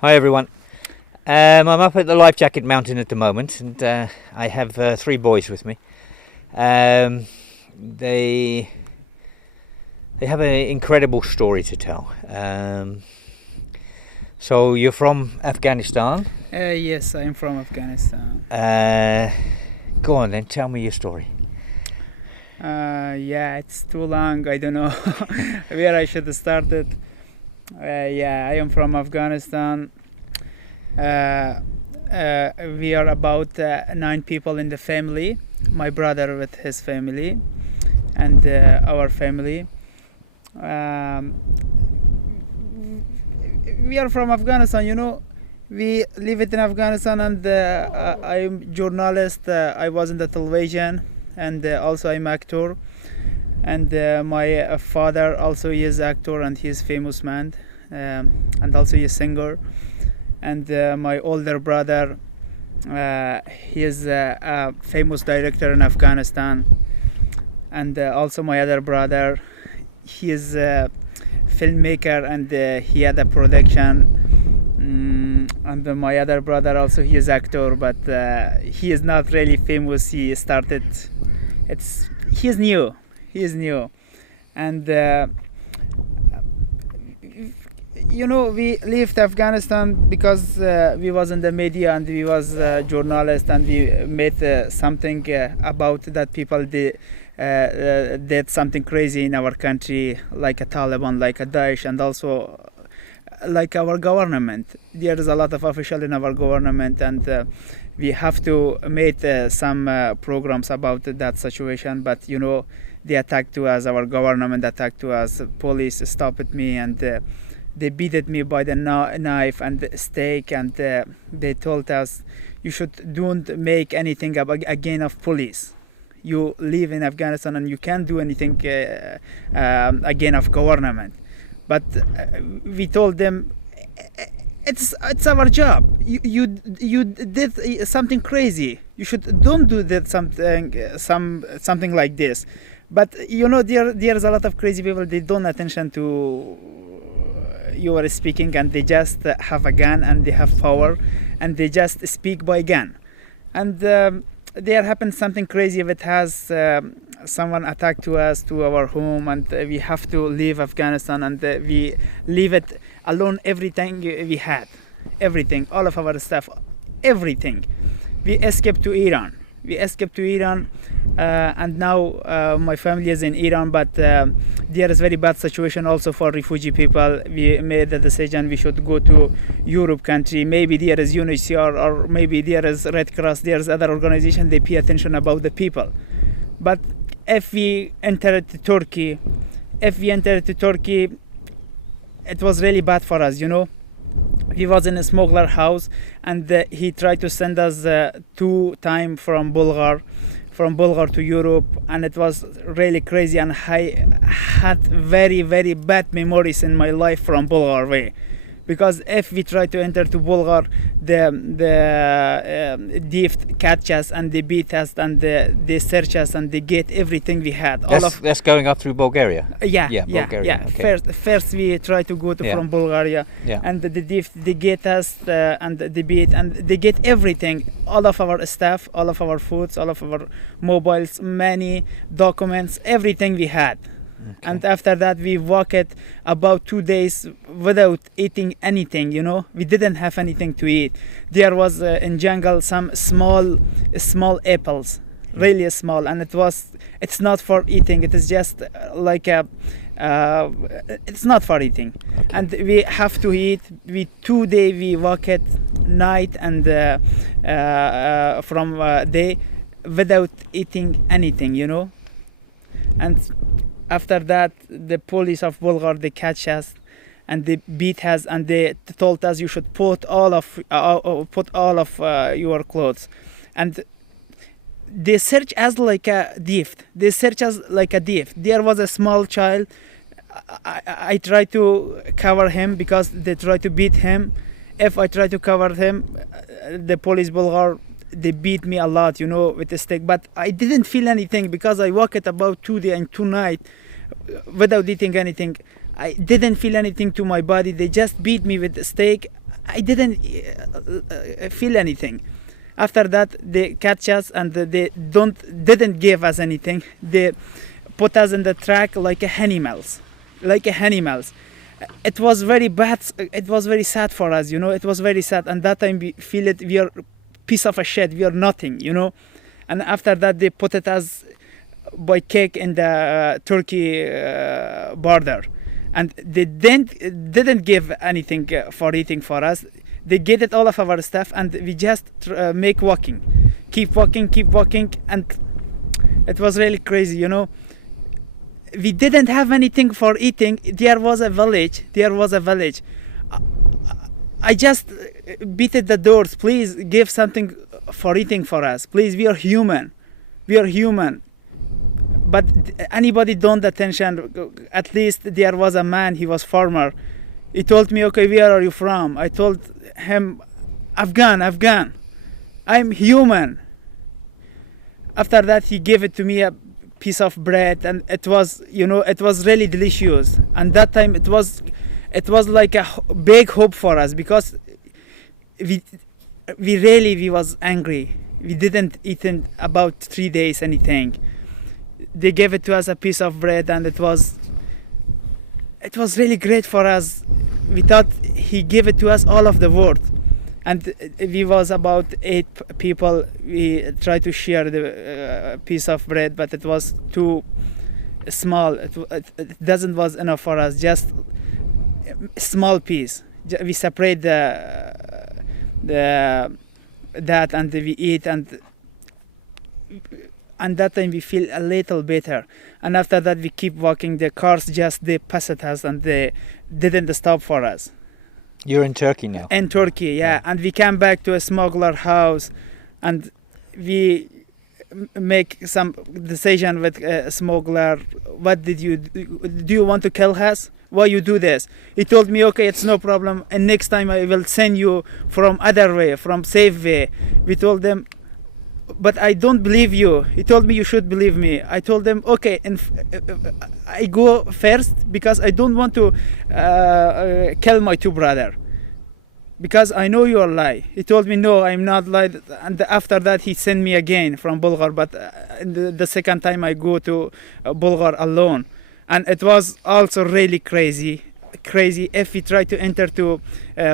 Hi everyone. I'm up at the Life Jacket Mountain at the moment, and I have 3 boys with me. They have an incredible story to tell. So you're from Afghanistan. Yes, I'm from Afghanistan. Go on then, tell me your story. Yeah, it's too long. I don't know where I should have started. Yeah, I am from Afghanistan. We are about 9 people in the family. My brother with his family, and our family. We are from Afghanistan. We live it in Afghanistan, and I'm journalist. I was in the television, and also I'm actor. And my father also is actor, and he's famous man, and also he's singer. And my older brother, he is a famous director in Afghanistan. And also my other brother, he is a filmmaker, and he had a production. And my other brother also, he is actor, but he is not really famous. He started, he is new, and we left Afghanistan because we was in the media, and we was journalists, and we made something about that people did something crazy in our country, like a Taliban, like a Daesh, and also like our government. There is a lot of official in our government, and we have to make some programs about that situation. But they attacked to us, our government attacked to us, police stopped me, and they beat me by the knife and the stake, and they told us, you don't make anything again of police. You live in Afghanistan and you can't do anything again of government. But we told them, it's our job. You did something crazy. You don't do that something like this. But there's a lot of crazy people. They don't attention to you are speaking, and they just have a gun, and they have power, and they just speak by gun. And there happened something crazy. If it has someone attacked to us, to our home, and we have to leave Afghanistan, and we leave it alone, everything we had, everything, all of our stuff, everything. We escaped to Iran. And now my family is in Iran, but there is very bad situation also for refugee people. We made the decision we should go to Europe country. Maybe there is UNHCR, or maybe there is Red Cross, there is other organization, they pay attention about the people. But if we entered Turkey, it was really bad for us, He was in a smuggler house, and he tried to send us 2 times from Bulgaria to Europe, and it was really crazy, and I had very, very bad memories in my life from Bulgaria. Because if we try to enter to Bulgaria, the thief catch us, and they beat us, and they search us, and they get everything we had. That's going up through Bulgaria. Yeah. Bulgaria. Okay. First we try to go from Bulgaria, and the thief, they get us, and they beat, and they get everything, all of our stuff, all of our foods, all of our mobiles, money, documents, everything we had. Okay. And after that we walked about 2 days without eating anything. We didn't have anything to eat. There was in jungle some small apples, really small, and it's not for eating. It is just like it's not for eating. Okay. And we have to eat. 2 days we walked night and from day without eating anything. And after that, the police of Bulgaria, they catch us, and they beat us, and they told us, you should put all of your clothes. And they search us like a thief. There was a small child. I tried to cover him because they tried to beat him. If I tried to cover him, the police Bulgaria, they beat me a lot, with a stick. But I didn't feel anything because I walked about 2 days and 2 nights without eating anything. I didn't feel anything to my body. They just beat me with a stick. I didn't feel anything. After that, they catch us and they didn't give us anything. They put us in the track like animals, It was very bad. It was very sad for us, It was very sad. And that time we feel it. We are piece of a shit. We are nothing, And after that, they put it as by cake in the Turkey border, and they didn't give anything for eating for us. They get it all of our stuff, and we just keep walking, and it was really crazy, We didn't have anything for eating. There was a village. I just beat at the doors. Please give something for eating for us. Please, we are human. But anybody don't attention. At least there was a man. He was farmer. He told me, okay, where are you from? I told him, Afghan. I'm human. After that, he gave it to me a piece of bread, and it was really delicious. And that time it was like a big hope for us, because we was angry. We didn't eat in about 3 days anything. They gave it to us a piece of bread, and it was really great for us. We thought he gave it to us all of the world. And we was about 8 people. We tried to share the piece of bread, but it was too small. It was enough for us. Just a small piece. We separate that, and we eat, and that time we feel a little better. And after that, we keep walking. The cars they passed us, and they didn't stop for us. You're in Turkey now? In Turkey, yeah. And we came back to a smuggler house, and we make some decision with a smuggler. What did you do? You want to kill us? Why you do this? He told me, okay, it's no problem, and next time I will send you from other way, from safe way. We told them, but I don't believe you. He told me, you should believe me. I told them, okay, and I go first because I don't want to kill my 2 brothers, because I know you are lie. He told me, no, I'm not lying. And after that, he sent me again from Bulgar, but the second time I go to Bulgar alone. And it was also really crazy. If we try to enter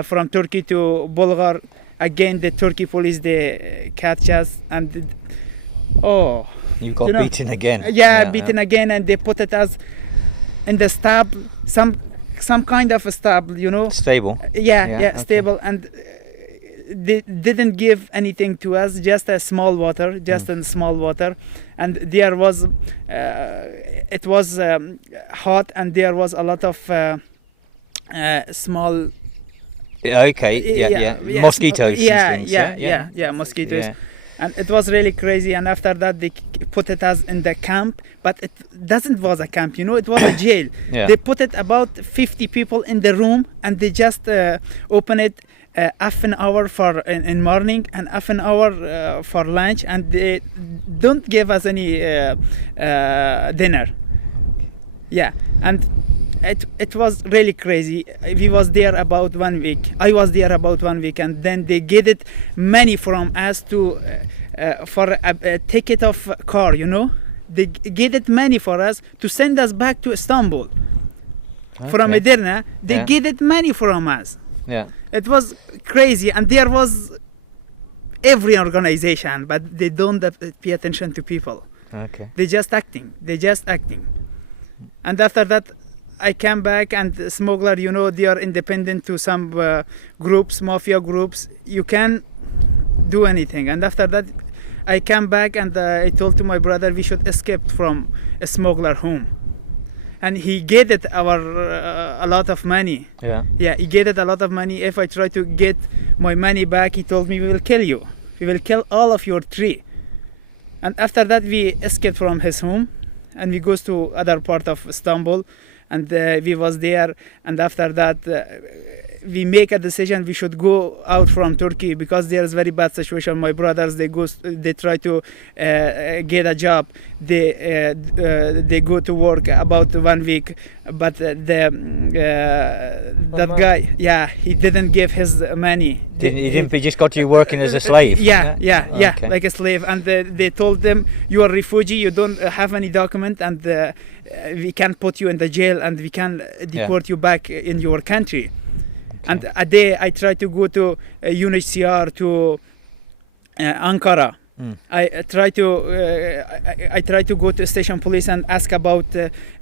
from Turkey to Bulgar, again, the Turkey police, they catch us, and you got beaten again. Yeah, beaten again, and they put it as in the stable, some kind of a stable, Stable. Yeah, stable, and they didn't give anything to us, just a small water, and there was it was hot, and there was a lot of small. Okay, mosquitoes. Yeah, mosquitoes. Yeah. And it was really crazy. And after that, they put it as in the camp, but it was a camp, it was a jail. Yeah. They put it about 50 people in the room, and they just open it half an hour for in morning and half an hour for lunch, and they don't give us any dinner. Yeah, and it was really crazy. We was there about 1 week. I was there about 1 week, and then they get it money from us to for a ticket of car. They get it money for us to send us back to Istanbul. Okay. From Edirne, they get it money from us. Yeah. It was crazy, and there was every organization, but they don't pay attention to people. Okay. They just acting. And after that, I came back, and the smuggler, they are independent to some groups, mafia groups. You can do anything. And after that, I came back, and I told to my brother we should escape from a smuggler home. And he gave it a lot of money. Yeah, he gave it a lot of money. If I try to get my money back, he told me, we will kill you. We will kill all of your 3. And after that, we escaped from his home, and we goes to other part of Istanbul, and we was there. And after that, we make a decision we should go out from Turkey because there is very bad situation. My brothers, they try to get a job. They go to work about 1 week, but that guy, he didn't give his money. He just got you working as a slave? Okay. Like a slave. And they told them, you are a refugee, you don't have any document, and we can put you in the jail and we can deport you back in your country. Okay. And a day I tried to go to UNHCR to Ankara. I tried to go to station police and ask about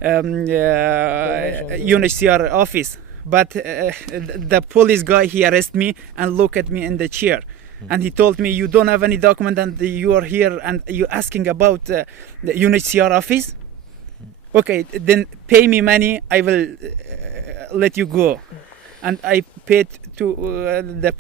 UNHCR office, but the police guy, he arrested me and looked at me in the chair. And he told me, you don't have any document and you are here and you asking about the UNHCR office? Okay, then pay me money, I will let you go. And I paid to the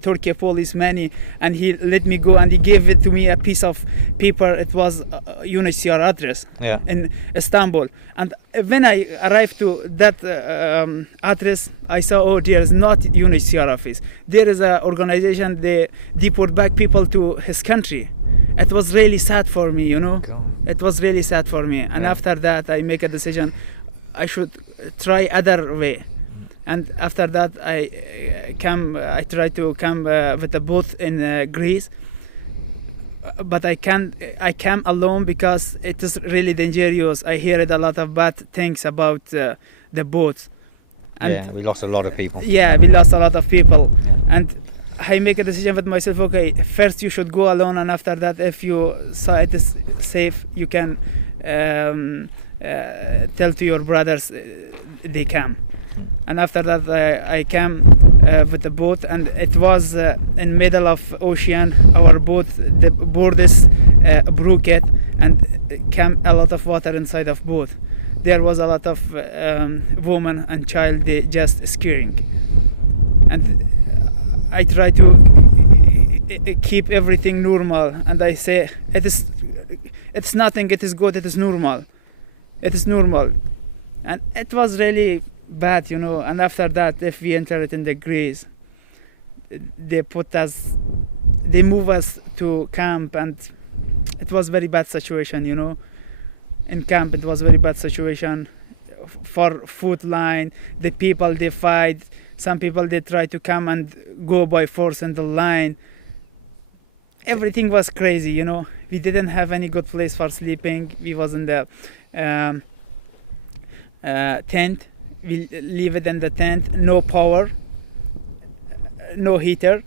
Turkey police money, and he let me go, and he gave it to me a piece of paper. It was UNHCR address in Istanbul. And when I arrived to that address, I saw, there is not UNHCR office. There is an organization, they deport back people to his country. It was really sad for me, It was really sad for me. And after that, I make a decision, I should try other way. And after that, I try to come with a boat in Greece, but I came alone because it is really dangerous. I heard a lot of bad things about the boat. And we lost a lot of people. Yeah, we lost a lot of people. Yeah. And I make a decision with myself, okay, first you should go alone, and after that, if you saw it is safe, you can tell to your brothers they come. And after that, I came with the boat, and it was in middle of ocean. Our boat, the boarders broke it, and came a lot of water inside of boat. There was a lot of women and child, they just scaring. And I try to keep everything normal, and I say it's nothing, it is good, it is normal, and it was really bad, and after that, if we entered in the Greece, they move us to camp, and it was very bad situation, in camp it was very bad situation. For food line, the people, they fight, some people, they try to come and go by force in the line. Everything was crazy, we didn't have any good place for sleeping. We was in the tent. We leave it in the tent, no power, no heater.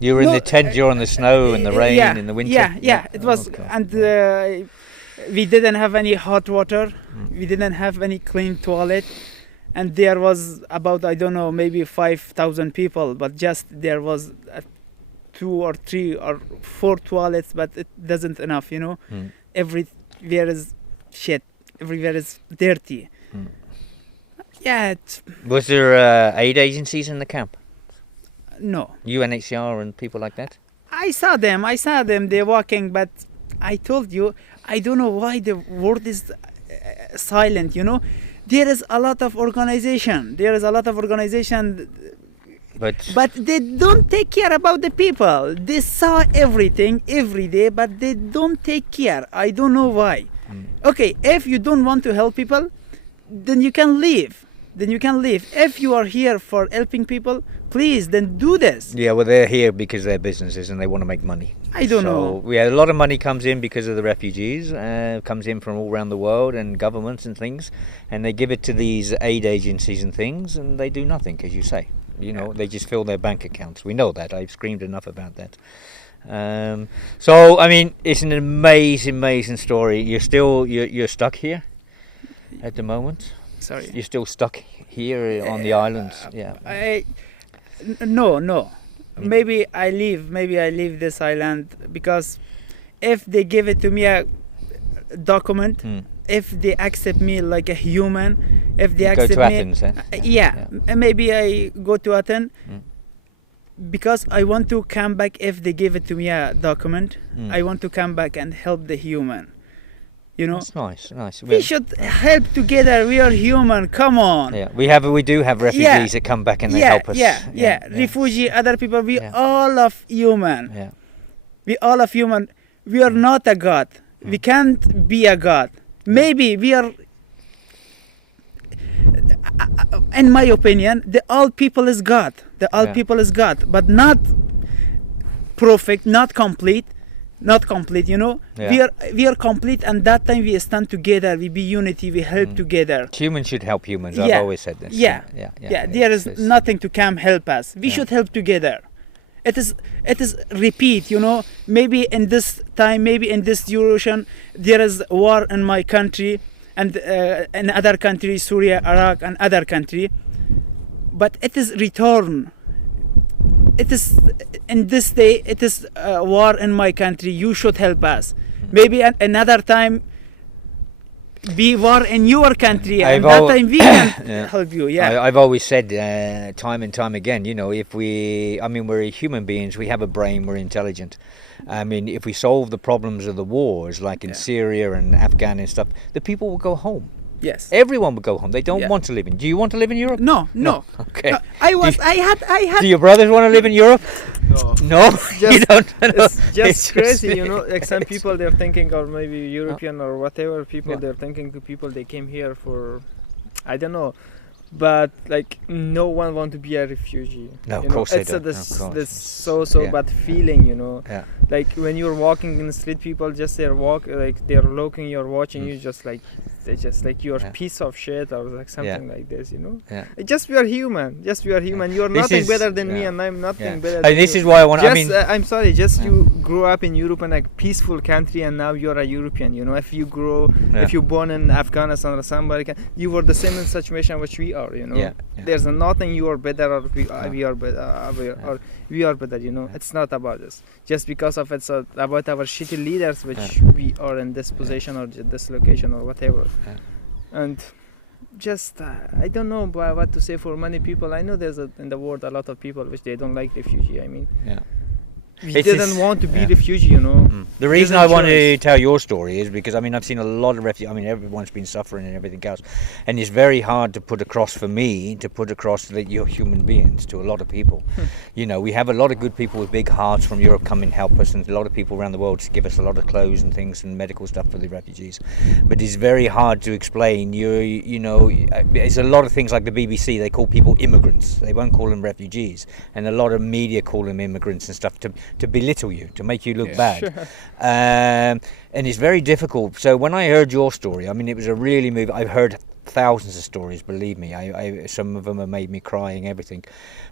You were in the tent during the snow and the rain in the winter? Yeah, it was, and we didn't have any hot water, we didn't have any clean toilet, and there was about, I don't know, maybe 5,000 people, but just there was 2 or 3 or 4 toilets, but it doesn't enough, Everywhere is shit. Everywhere is dirty. Was there aid agencies in the camp? No. UNHCR and people like that? I saw them, they're walking, but I told you, I don't know why the world is silent, There is a lot of organization, but they don't take care about the people. They saw everything every day, but they don't take care. I don't know why. Okay, if you don't want to help people, then you can leave. If you are here for helping people, please, then do this. Yeah, well, they're here because they're businesses and they want to make money. I don't know. Yeah, a lot of money comes in because of the refugees, comes in from all around the world and governments and things, and they give it to these aid agencies and things, and they do nothing, as you say. They just fill their bank accounts. We know that. I've screamed enough about that. So I mean, it's an amazing story. You're stuck here at the moment. Sorry, you're still stuck here on the islands. No. Maybe I leave this island, because if they give it to me a document, if they accept me like a human, if they accept go to me, Athens, maybe I go to Athens. Because I want to come back. If they give it to me a document, I want to come back and help the human. You know, That's nice. we should help together. We are human. Come on. Yeah, we do have refugees that come back and they help us. Refugee, other people. We Yeah. all of human. Yeah. We all of human. We are not a god. We can't be a god. Maybe we are. In my opinion, the all people is God. The all people is God, but not perfect, not complete. You know. Yeah. We are complete, and that time we stand together. We be unity. We help together. Humans should help humans. I've always said this. Yeah. There is nothing to come help us. We should help together. It is repeat. You know. Maybe in this time, maybe in this duration, there is war in my country, and in other countries, Syria, Iraq, and other country. But it is return. It is in this day. It is war in my country. You should help us. Maybe another time be war in your country, and that time we can help you. Yeah. I've always said time and time again. You know, we're human beings. We have a brain. We're intelligent. I mean, if we solve the problems of the wars, like in Syria and Afghanistan and stuff, the people will go home. Yes. Everyone would go home. They don't want to live in. Do you want to live in Europe? No. Okay. I had. Do your brothers want to live in Europe? No. You don't. It's just crazy, you know. Like some people, they're thinking, or maybe European or whatever people, they're thinking to people they came here for, I don't know, but like no one want to be a refugee. No, you of course know? they It's don't. this so bad feeling, you know. Yeah. Like when you're walking in the street, people just they're looking, you're watching you, just like they just like you're a piece of shit or like something like this, you know. Yeah. Just we are human. You're nothing better than me, and I'm nothing better. Hey, than this you. is why I want. Just, I'm sorry. You grew up in Europe in a peaceful country, and now you're a European. You know, if you born in Afghanistan or somebody, you were the same in situation which we are. You know, there's nothing you are better or we are better or we are better. You know, it's not about us. Just because of it's about our shitty leaders, which we are in this position or this location or whatever. And just I don't know what to say for many people. I know there's in the world a lot of people which they don't like refugee. I mean, we didn't want to be refugee, you know. The reason I wanted to tell your story is because I've seen a lot of refugees. Everyone's been suffering and everything else, and it's very hard to put across for me that you're human beings to a lot of people. You know, we have a lot of good people with big hearts from Europe come and help us, and a lot of people around the world to give us a lot of clothes and things and medical stuff for the refugees. But it's very hard to explain. You know, it's a lot of things like the BBC. They call people immigrants. They won't call them refugees, and a lot of media call them immigrants and stuff to belittle you, to make you look bad. Sure. And it's very difficult. So when I heard your story, it was a really moving. I've heard thousands of stories, believe me. Some of them have made me crying, everything.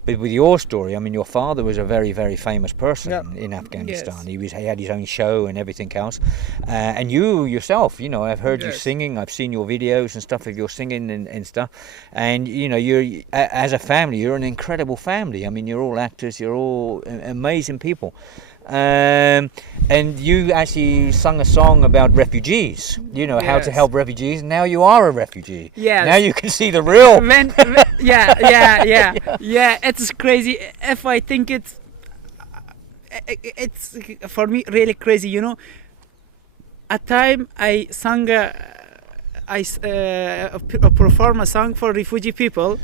But with your story, your father was a very, very famous person in Afghanistan. Yes. He had his own show and everything else. And you yourself, I've heard you singing. I've seen your videos and stuff of your singing and stuff. And you're as a family, you're an incredible family. You're all actors. You're all amazing people. And you actually sung a song about refugees, how to help refugees. Now you are a refugee. Yes. Now you can see the real. It's crazy. If I think it's for me really crazy. A time I sang, perform a song for refugee people.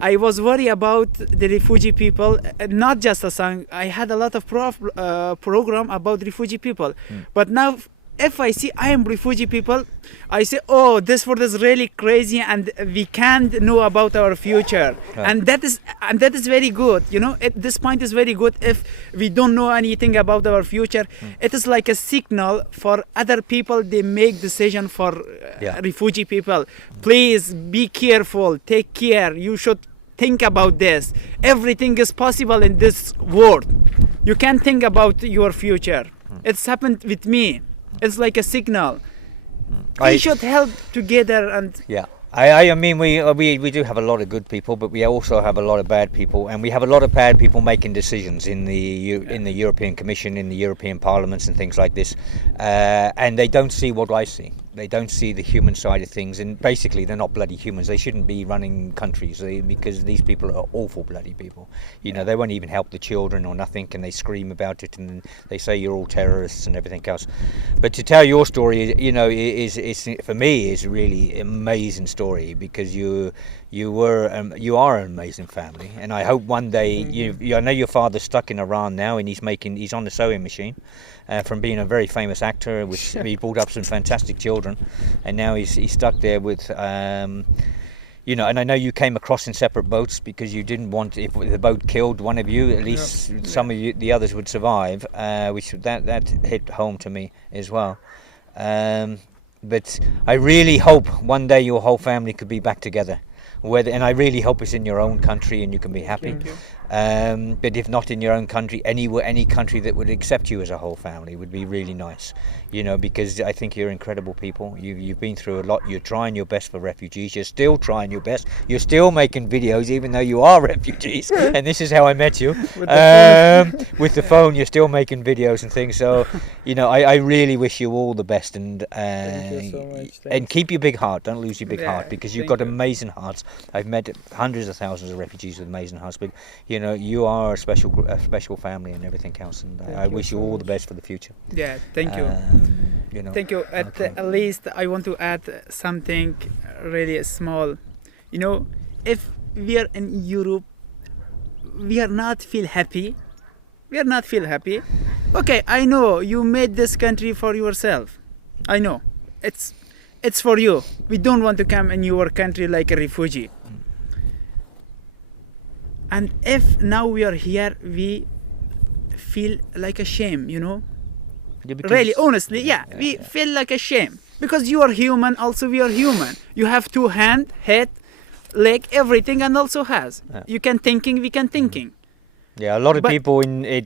I was worried about the refugee people, not just a song. I had a lot of program about refugee people. But now, if I see I am refugee people, I say, oh, this world is really crazy, and we can't know about our future. And that is very good. This point is very good. If we don't know anything about our future, it is like a signal for other people. They make decision for refugee people. Please be careful. Take care. You should think about this. Everything is possible in this world. You can think about your future. It's happened with me. It's like a signal. We should help together and. Yeah. We do have a lot of good people, but we also have a lot of bad people, and we have a lot of bad people making decisions in the European Commission, in the European Parliaments, and things like this, and they don't see what I see. They don't see the human side of things, and basically they're not bloody humans. They shouldn't be running countries because these people are awful bloody people. You know, they won't even help the children or nothing, and they scream about it, and they say you're all terrorists and everything else. But to tell your story, you know, is for me is really amazing story, because you are an amazing family, and I hope one day I know your father's stuck in Iran now, and he's on the sewing machine. From being a very famous actor, which he brought up some fantastic children, and now he's stuck there with, you know. And I know you came across in separate boats because you didn't want, if the boat killed one of you, at least some of you, the others would survive. Which that hit home to me as well. But I really hope one day your whole family could be back together. And I really hope it's in your own country and you can be happy. But if not in your own country, any country that would accept you as a whole family would be really nice, you know, because I think you're incredible people. You've been through a lot. You're trying your best for refugees. You're still trying your best. You're still making videos even though you are refugees. And this is how I met you. With the phone, you're still making videos and things. So, you know, I really wish you all the best, and thank you so much. and keep your big heart. Don't lose your big heart, because you've got amazing hearts. I've met hundreds of thousands of refugees with amazing hearts, but you know, you are a special family and everything else, and I wish you all the best for the future. Yeah, thank you. You know, thank you. At least I want to add something really small. You know, if we are in Europe, we are not feel happy. We are not feel happy. Okay, I know you made this country for yourself. I know, it's for you. We don't want to come in your country like a refugee. And if now we are here, we feel like a shame, you know? Really, honestly, we feel like a shame. Because you are human, also we are human. You have 2 hands, head, leg, everything, and also has. You can thinking, we can thinking. Yeah, a lot of people a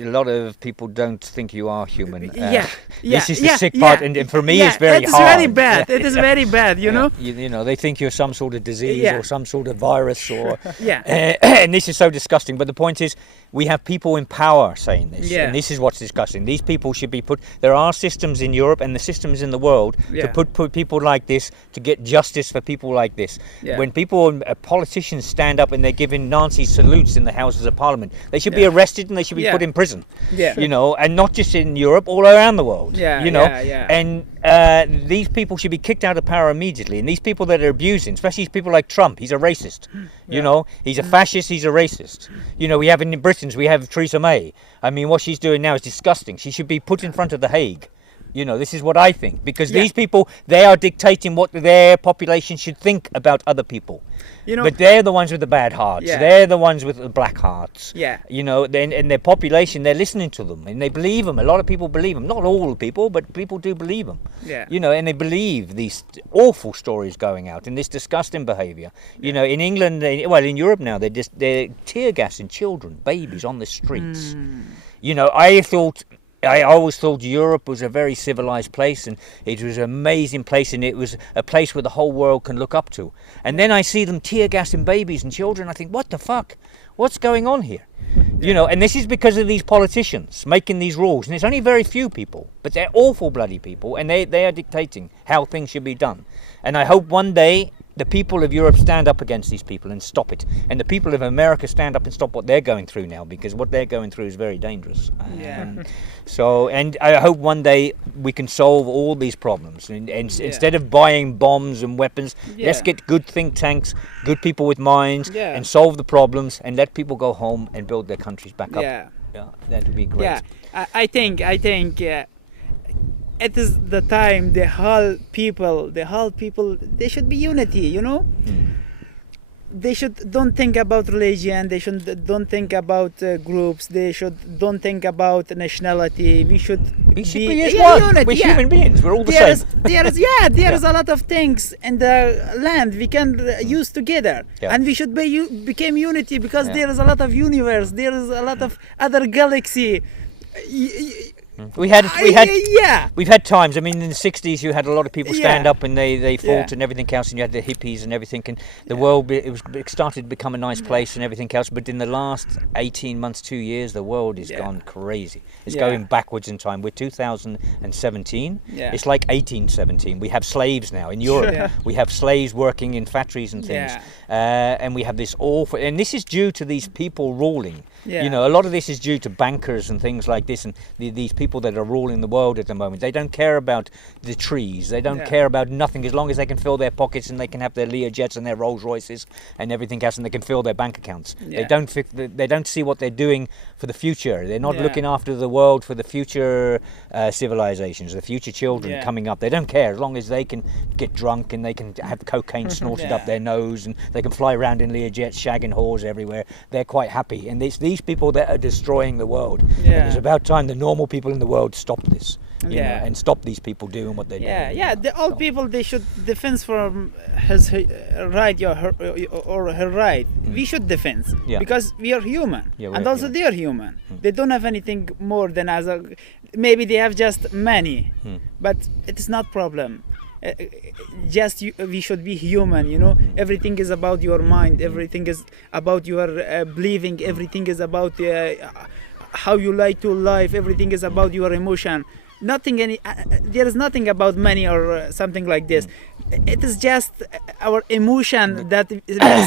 lot of people don't think you are human. This is the sick part, and for me it's very hard. It's very bad. It is very bad, you know. You know, they think you're some sort of disease or some sort of virus, or and this is so disgusting. But the point is, we have people in power saying this, and this is what's disgusting. These people should be put. There are systems in Europe and the systems in the world to put people like this, to get justice for people like this. When politicians stand up and they're giving Nazi salutes in the Houses of Parliament, they should be arrested and they should be put in prison. You know, and not just in Europe, all around the world. You know, and these people should be kicked out of power immediately. And these people that are abusing, especially people like Trump, he's a racist. You know, he's a fascist, he's a racist. You know, we have in Britain, we have Theresa May. I mean, what she's doing now is disgusting. She should be put in front of the Hague. You know, this is what I think, because these people, they are dictating what their population should think about other people. You know, but they're the ones with the bad hearts. They're the ones with the black hearts. You know, and their population, they're listening to them and they believe them. A lot of people believe them. Not all people, but people do believe them. You know, and they believe these awful stories going out and this disgusting behaviour. You know, in England, in Europe now, they're tear gassing children, babies on the streets. You know, I always thought Europe was a very civilized place, and it was an amazing place, and it was a place where the whole world can look up to. And then I see them tear gassing babies and children. I think, what the fuck? What's going on here? You know, and this is because of these politicians making these rules. And it's only very few people, but they're awful bloody people, and they are dictating how things should be done. And I hope one day the people of Europe stand up against these people and stop it. And the people of America stand up and stop what they're going through now, because what they're going through is very dangerous. So, and I hope one day we can solve all these problems. And instead of buying bombs and weapons, let's get good think tanks, good people with minds, and solve the problems, and let people go home and build their countries back up. That would be great. I think it is the time the whole people, they should be unity, you know. They don't think about religion. They don't think about groups. They don't think about nationality. We should be unity. We're human beings. We're all the same. There is a lot of things in the land we can use together, and we should become unity, because there is a lot of universe. There is a lot of other galaxy. We've had times. I mean, in the '60s, you had a lot of people stand up and they fought and everything else, and you had the hippies and everything, and the world it started to become a nice place and everything else. But in the last 18 months, 2 years, the world has gone crazy. It's going backwards in time. We're 2017. It's like 1817. We have slaves now in Europe. We have slaves working in factories and things, and we have this awful. And this is due to these people ruling. You know, a lot of this is due to bankers and things like this, and these people that are ruling the world at the moment. They don't care about the trees. They don't care about nothing, as long as they can fill their pockets and they can have their Learjets and their Rolls Royces and everything else, and they can fill their bank accounts. They don't see what they're doing for the future. They're not looking after the world for the future civilizations, the future children coming up. They don't care, as long as they can get drunk and they can have cocaine snorted up their nose and they can fly around in Learjets, shagging whores everywhere. They're quite happy, and these people that are destroying the world. And it's about time the normal people in the world stop this, you know, and stop these people doing what they're doing. The old people, they should defend from his right or her right. We should defend because we are human, and also they are human. They don't have anything more than us. Maybe they have just money, but it's not problem. We should be human, you know. Everything is about your mind, everything is about your believing, everything is about how you like to live, everything is about your emotion. There is nothing about money or something like this. It is just our emotion that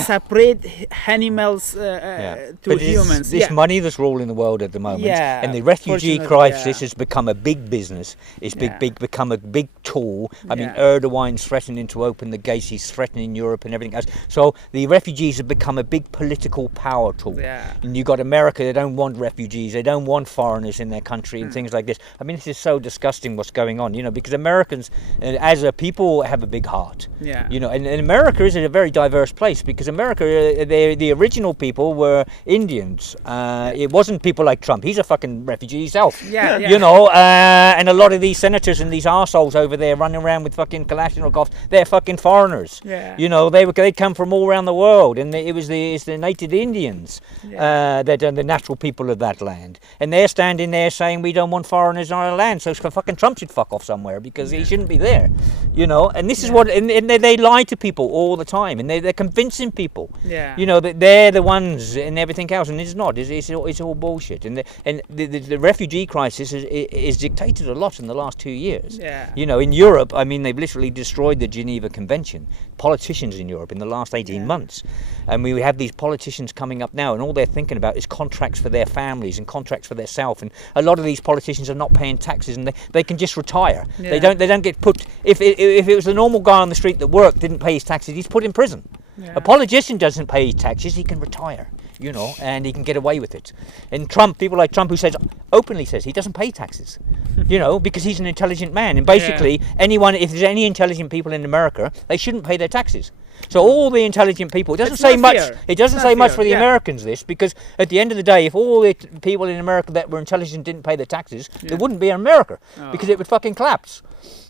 separate animals to humans. This money that's ruling the world at the moment, and the refugee crisis has become a big business. It's become a big tool. I mean, Erdogan's threatening to open the gates. He's threatening Europe and everything else. So the refugees have become a big political power tool. And you got America. They don't want refugees. They don't want foreigners in their country and things like this. I mean, this is so disgusting what's going on, you know, because Americans as a people have a big heart, you know, and America is a very diverse place, because America, the original people were Indians. It wasn't people like Trump. He's a fucking refugee himself, you know, and a lot of these senators and these arseholes over there running around with fucking Kalashnikovs, they're fucking foreigners, you know. They come from all around the world, and it's the native Indians that are the natural people of that land, and they're standing there saying we don't want foreigners on our land. So fucking Trump should fuck off somewhere, because he shouldn't be there, you know. And this is what, and they lie to people all the time, and they're convincing people, you know, that they're the ones and everything else, and it's not. It's all bullshit. And the refugee crisis is dictated a lot in the last 2 years. You know, in Europe, I mean, they've literally destroyed the Geneva Convention. Politicians in Europe in the last 18 months, and we have these politicians coming up now, and all they're thinking about is contracts for their families and contracts for themselves. And a lot of these politicians are not paying taxes, and they can just retire. They don't get put. If it was the normal guy on the street that worked, didn't pay his taxes, he's put in prison. A politician doesn't pay his taxes, he can retire, you know, and he can get away with it. And Trump, people like Trump, who openly says he doesn't pay taxes, you know, because he's an intelligent man. And basically, if there's any intelligent people in America, they shouldn't pay their taxes. So all the intelligent people, it doesn't say much. It doesn't say much for the Americans, this, because at the end of the day, if all the people in America that were intelligent didn't pay their taxes, there wouldn't be America, because it would fucking collapse.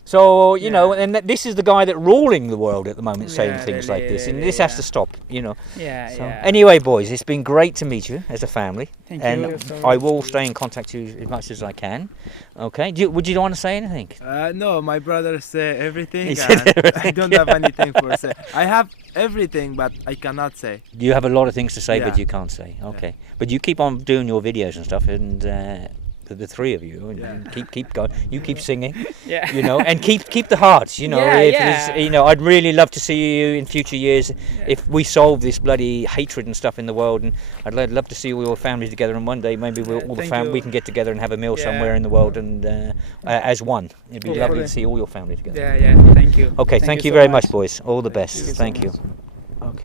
So, you know, and this is the guy that ruling the world at the moment, saying things like this, and this has to stop, you know. Anyway, boys, it's been great to meet you as a family. Thank and you so I much. will stay in contact with you as much as I can. Okay, would you want to say anything? No, my brother say everything. He said And everything. I don't have anything for say. I have everything, but I cannot say. You have a lot of things to say, but Yeah. you can't say. Okay, but you keep on doing your videos and stuff, and the three of you, and keep going. You keep singing, you know, and keep the heart, you know. You know, I'd really love to see you in future years if we solve this bloody hatred and stuff in the world, and I'd love to see all your families together. And one day maybe we can get together and have a meal somewhere in the world, and as one. It'd be lovely to see all your family together. Thank you. Okay, thank you so very much, boys. All the best. Thank you. Okay.